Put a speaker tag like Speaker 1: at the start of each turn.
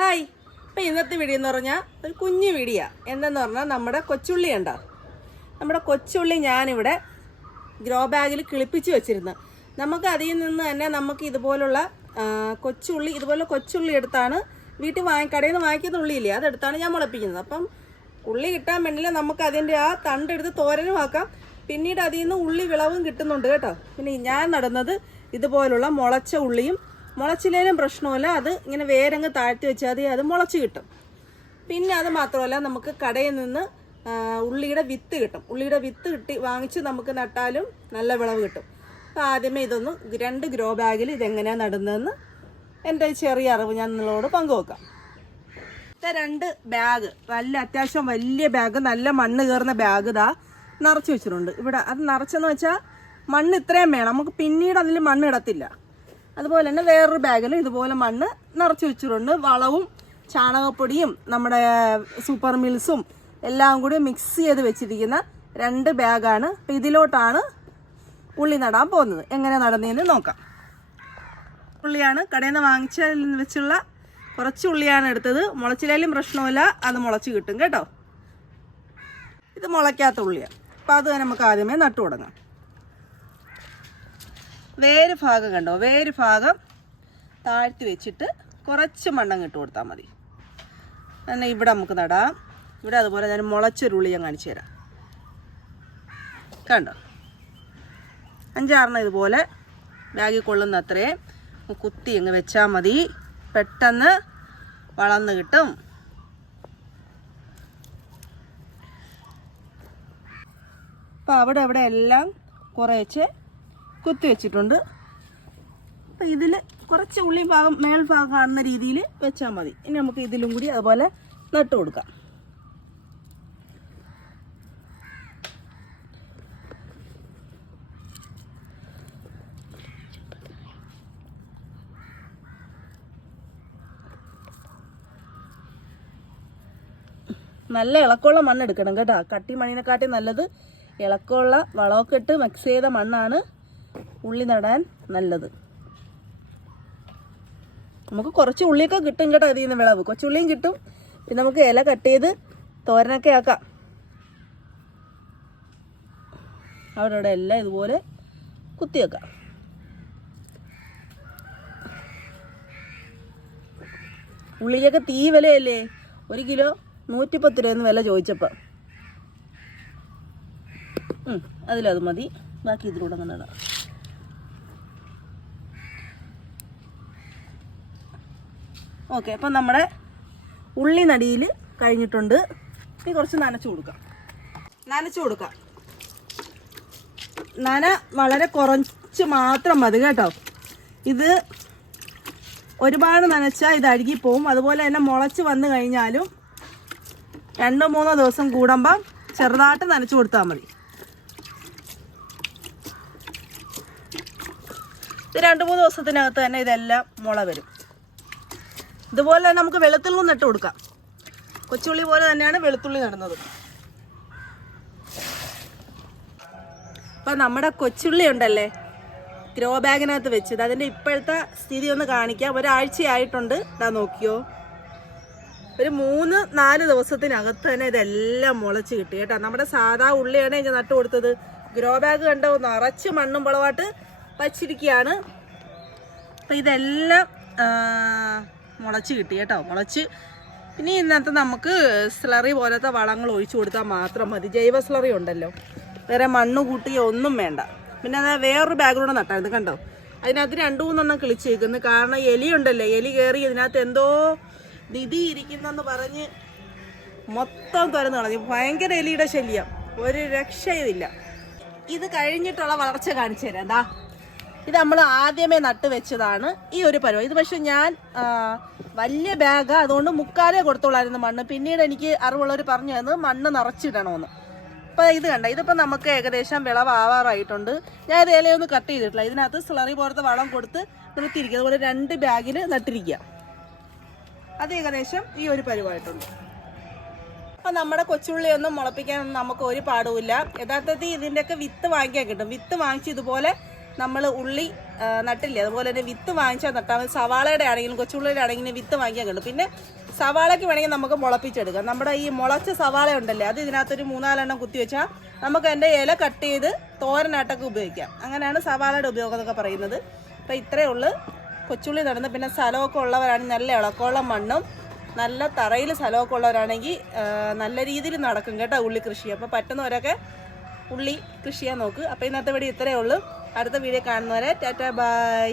Speaker 1: Hi. ഇപ്പം ഇന്നത്തെ video എന്ന് പറഞ്ഞാൽ ഒരു കുഞ്ഞു വീഡിയോ എന്തെന്ന് പറഞ്ഞാൽ നമ്മുടെ കൊച്ചുള്ളി ഉണ്ടോ നമ്മുടെ കൊച്ചുള്ളി ഞാനിവിടെ ഗ്രോ ബാഗിൽ കിളിപ്പിച്ച് വെച്ചിരുന്നു. നമുക്ക് അതിൽ നിന്ന് തന്നെ നമുക്ക് ഇതുപോലുള്ള കൊച്ചുള്ളി ഇതുപോലെ കൊച്ചുള്ളി എടുത്താണ് വീട്ടിൽ വാങ്ങി കടയിൽ നിന്ന് വാങ്ങിക്കുന്ന ഉള്ളിയില്ലേ അതെടുത്താണ് ഞാൻ മുളപ്പിക്കുന്നത്. അപ്പം ഉള്ളി കിട്ടാൻ വേണ്ടിയില്ല നമുക്ക് അതിന്റെ ആ തണ്ടെടുത്ത് തോരനും ആക്കാം. പിന്നീട് അതിൽ നിന്ന് ഉള്ളി വിളവും കിട്ടുന്നുണ്ട് കേട്ടോ. പിന്നെ ഞാൻ നടുന്നത് ഇതുപോലുള്ള മുളച്ച ഉള്ളിയും മുളച്ചില്ലേലും പ്രശ്നമില്ല. അത് ഇങ്ങനെ വേരങ്ങ് താഴ്ത്തി വെച്ചാൽ മതി. അത് മുളച്ച് കിട്ടും. പിന്നെ അത് മാത്രമല്ല നമുക്ക് കടയിൽ നിന്ന് ഉള്ളിയുടെ വിത്ത് കിട്ടും. ഉള്ളിയുടെ വിത്ത് കിട്ടി വാങ്ങിച്ച് നമുക്ക് നട്ടാലും നല്ല വിളവ് കിട്ടും. അപ്പോൾ ആദ്യമേ ഇതൊന്ന് രണ്ട് ഗ്രോ ബാഗിൽ ഇതെങ്ങനെയാണ് നടുന്നതെന്ന് എന്റെ ചെറിയ അറിവ് ഞാൻ നിങ്ങളോട് പങ്കുവെക്കാം. രണ്ട് ബാഗ്. നല്ല അത്യാവശ്യം വലിയ ബാഗ്. നല്ല മണ്ണ് കയറുന്ന ബാഗ് ഇതാ നിറച്ച് വെച്ചിട്ടുണ്ട്. ഇവിടെ അത് നിറച്ചെന്ന് വെച്ചാൽ മണ്ണ് ഇത്രയും വേണം. നമുക്ക് പിന്നീട് അതിൽ മണ്ണ് ഇടത്തില്ല. അതുപോലെ തന്നെ വേറൊരു ബാഗിൽ ഇതുപോലെ മണ്ണ് നിറച്ച് വെച്ചിട്ടുണ്ട്. വളവും ചാണകപ്പൊടിയും നമ്മുടെ സൂപ്പർ മിൽസും എല്ലാം കൂടി മിക്സ് ചെയ്ത് വെച്ചിരിക്കുന്ന രണ്ട് ബാഗാണ്. അപ്പം ഇതിലോട്ടാണ് ഉള്ളി നടാൻ പോകുന്നത്. എങ്ങനെ നടന്നതെന്ന് നോക്കാം. ഉള്ളിയാണ് കടയിൽ നിന്ന് വാങ്ങിച്ചതിൽ വെച്ചുള്ള കുറച്ച് ഉള്ളിയാണ് എടുത്തത്. മുളച്ചിലായാലും പ്രശ്നമില്ല അത് മുളച്ച് കിട്ടും കേട്ടോ. ഇത് മുളയ്ക്കാത്ത ഉള്ളിയാണ്. അപ്പോൾ അത് നമുക്ക് ആദ്യമേ നട്ടു തുടങ്ങാം. വേര് ഭാഗം കണ്ടോ? വേര് ഭാഗം താഴ്ത്തി വെച്ചിട്ട് കുറച്ച് മണ്ണം ഇട്ട് കൊടുത്താൽ മതി. തന്നെ ഇവിടെ നമുക്ക് നടാം. ഇവിടെ അതുപോലെ ഞാൻ മുളച്ചൊരു ഉള്ളി ഞാൻ കാണിച്ചു തരാം. കണ്ടോ? അഞ്ചാറെണ്ണം ഇതുപോലെ ബാഗിൽ കൊള്ളുന്ന അത്രയും കുത്തി അങ്ങ് വെച്ചാൽ മതി. പെട്ടെന്ന് വളർന്ന് കിട്ടും. അപ്പോൾ അവിടെ അവിടെ എല്ലാം കുറേശ്ശെ കുത്തി വെച്ചിട്ടുണ്ട്. അപ്പോൾ ഇതിൽ കുറച്ച് ഉള്ളി ഭാഗം മേൽ ഭാഗം കാണുന്ന രീതിയിൽ വെച്ചാൽ മതി. ഇനി നമുക്ക് ഇതിലും കൂടി അതുപോലെ നട്ടു കൊടുക്കാം. നല്ല ഇളക്കമുള്ള മണ്ണ് എടുക്കണം കേട്ടോ. കട്ടി മണ്ണിനെക്കാട്ടി നല്ലത് ഇളക്കമുള്ള വളമൊക്കെ ഇട്ട് മിക്സ് ചെയ്ത മണ്ണാണ് ഉള്ളി നടാൻ നല്ലത്. നമുക്ക് കുറച്ച് ഉള്ളിയൊക്കെ കിട്ടും കേട്ടോ അതിൽ നിന്ന് വിളവ്. കൊച്ചുള്ളിയും കിട്ടും. പിന്നെ നമുക്ക് ഇല കട്ട് ചെയ്ത് തോരനൊക്കെ ആക്കാം. അവിടെ എല്ലാം ഇതുപോലെ കുത്തിയേക്കാം ഉള്ളിക്കൊക്കെ തീ വിലയല്ലേ? ഒരു കിലോ നൂറ്റിപ്പത്ത് രൂപയെന്ന് വില ചോദിച്ചപ്പോൾ അതിലത് മതി. ബാക്കി ഇതിലൂടെ അങ്ങനെ ഇടാം ഓക്കെ അപ്പം നമ്മുടെ ഉള്ളി നടിയിൽ കഴിഞ്ഞിട്ടുണ്ട്. ഇനി കുറച്ച് നനച്ചു കൊടുക്കാം. നനച്ചു കൊടുക്കാം. നന വളരെ കുറച്ച് മാത്രം മതി കേട്ടോ. ഇത് ഒരുപാട് നനച്ചാൽ ഇത് അഴുകിപ്പോവും അതുപോലെ തന്നെ മുളച്ച് വന്നു കഴിഞ്ഞാലും രണ്ടോ മൂന്നോ ദിവസം കൂടുമ്പം ചെറുതായിട്ട് നനച്ചു കൊടുത്താൽ മതി. ഇത് രണ്ട് മൂന്ന് ദിവസത്തിനകത്ത് തന്നെ ഇതെല്ലാം മുള വരും. ഇതുപോലെ തന്നെ നമുക്ക് വെളുത്തുള്ളി നട്ട് കൊടുക്കാം. കൊച്ചുള്ളി പോലെ തന്നെയാണ് വെളുത്തുള്ളി നടുന്നത്. അപ്പം നമ്മുടെ കൊച്ചുള്ളി ഉണ്ടല്ലേ? ഗ്രോ ബാഗിനകത്ത് വെച്ചത് അതിന്റെ ഇപ്പോഴത്തെ സ്ഥിതി ഒന്ന് കാണിക്കാം. ഒരാഴ്ചയായിട്ടുണ്ട്. ഇതാ നോക്കിയോ? ഒരു മൂന്ന് നാല് ദിവസത്തിനകത്ത് തന്നെ ഇതെല്ലാം മുളച്ച് കിട്ടി കേട്ടോ. നമ്മുടെ സാധാ ഉള്ളിയാണ് എനിക്ക് നട്ടു കൊടുത്തത്. ഗ്രോ ബാഗ് കണ്ടോ? നിറച്ച് മണ്ണും വളമായിട്ട് വച്ചിരിക്കുകയാണ്. അപ്പം ഇതെല്ലാം മുളച്ച് കിട്ടി കേട്ടോ. മുളച്ച് ഇനി ഇന്നത്തെ നമുക്ക് സ്ലറി പോലത്തെ വളങ്ങൾ ഒഴിച്ചു കൊടുത്താൽ മാത്രം മതി. ജൈവ സ്ലറി ഉണ്ടല്ലോ. വേറെ മണ്ണ് കൂട്ടിയോ ഒന്നും വേണ്ട. പിന്നെ അത് വേറൊരു ബാഗിലൂടെ നട്ടായിരുന്നു കണ്ടോ? അതിനകത്ത് രണ്ടു മൂന്നെണ്ണം കിളിച്ചേക്കുന്നു. കാരണം എലി ഉണ്ടല്ലോ എലി കയറി ഇതിനകത്ത് എന്തോ നിധി ഇരിക്കുന്നെന്ന് പറഞ്ഞ് മൊത്തം തുറന്നു കളഞ്ഞു. ഭയങ്കര എലിയുടെ ശല്യം. ഒരു രക്ഷയുമില്ല. ഇത് കഴിഞ്ഞിട്ടുള്ള വളർച്ച കാണിച്ചു തരാം. എന്താ ഇത് നമ്മൾ ആദ്യമേ നട്ട് വെച്ചതാണ് ഈ ഒരു പരുവം. ഇത് പക്ഷെ ഞാൻ വലിയ ബാഗ് അതുകൊണ്ട് മുക്കാലേ കൊടുത്തോളായിരുന്നു മണ്ണ്. പിന്നീട് എനിക്ക് അറിവുള്ളവർ പറഞ്ഞു തന്നത് മണ്ണ് നിറച്ചിടണമെന്ന് അപ്പോൾ ഇത് കണ്ട? ഇതിപ്പോൾ നമുക്ക് ഏകദേശം വിളവാവാറായിട്ടുണ്ട്. ഞാൻ ഇത് ഇലയൊന്ന് കട്ട് ചെയ്തിട്ടില്ല. ഇതിനകത്ത് സ്ലറി പോലത്തെ വളം കൊടുത്ത് നിർത്തിയിരിക്കുക. അതുപോലെ രണ്ട് ബാഗിൽ നട്ടിരിക്കുക. അത് ഏകദേശം ഈ ഒരു പരുവായിട്ടുണ്ട്. അപ്പം നമ്മുടെ കൊച്ചുള്ളി ഒന്നും മുളപ്പിക്കാനൊന്നും നമുക്ക് ഒരു പാടുമില്ല. യഥാർത്ഥത്തിൽ ഇതിന്റെയൊക്കെ വിത്ത് വാങ്ങിക്കാൻ കിട്ടും. വിത്ത് വാങ്ങിച്ച് ഇതുപോലെ നമ്മൾ ഉള്ളി നട്ടില്ലേ? അതുപോലെ തന്നെ വിത്ത് വാങ്ങിച്ചാൽ നട്ടാൽ മതി. സവാളയുടെ ആണെങ്കിലും കൊച്ചുള്ളിയുടെ ആണെങ്കിലും വിത്ത് വാങ്ങിക്കാൻ കിട്ടും. പിന്നെ സവാളയ്ക്ക് വേണമെങ്കിൽ നമുക്ക് മുളപ്പിച്ചെടുക്കാം. നമ്മുടെ ഈ മുളച്ച സവാള ഉണ്ടല്ലേ അത് ഇതിനകത്തൊരു മൂന്നാലെണ്ണം കുത്തി വെച്ചാൽ നമുക്ക് അതിന്റെ ഇല കട്ട് ചെയ്ത് തോരനായിട്ടൊക്കെ ഉപയോഗിക്കാം. അങ്ങനെയാണ് സവാളയുടെ ഉപയോഗം എന്നൊക്കെ പറയുന്നത്. അപ്പോൾ ഇത്രയേ ഉള്ളൂ. കൊച്ചുള്ളി നടന്ന് പിന്നെ സ്ഥലമൊക്കെ ഉള്ളവരാണെങ്കിൽ നല്ല ഇളക്കമുള്ള മണ്ണും നല്ല തറയിൽ സ്ഥലമൊക്കെ ഉള്ളവരാണെങ്കിൽ നല്ല രീതിയിൽ നടക്കും കേട്ടോ ഉള്ളി കൃഷി അപ്പോൾ പറ്റുന്നവരൊക്കെ ഉള്ളി കൃഷി ചെയ്യാൻ നോക്ക്. അപ്പോൾ ഇന്നത്തെ വീഡിയോ ഇത്രയേ ഉള്ളൂ. അടുത്ത വീഡിയോ കാണുന്നവരെ ടാറ്റാ ബൈ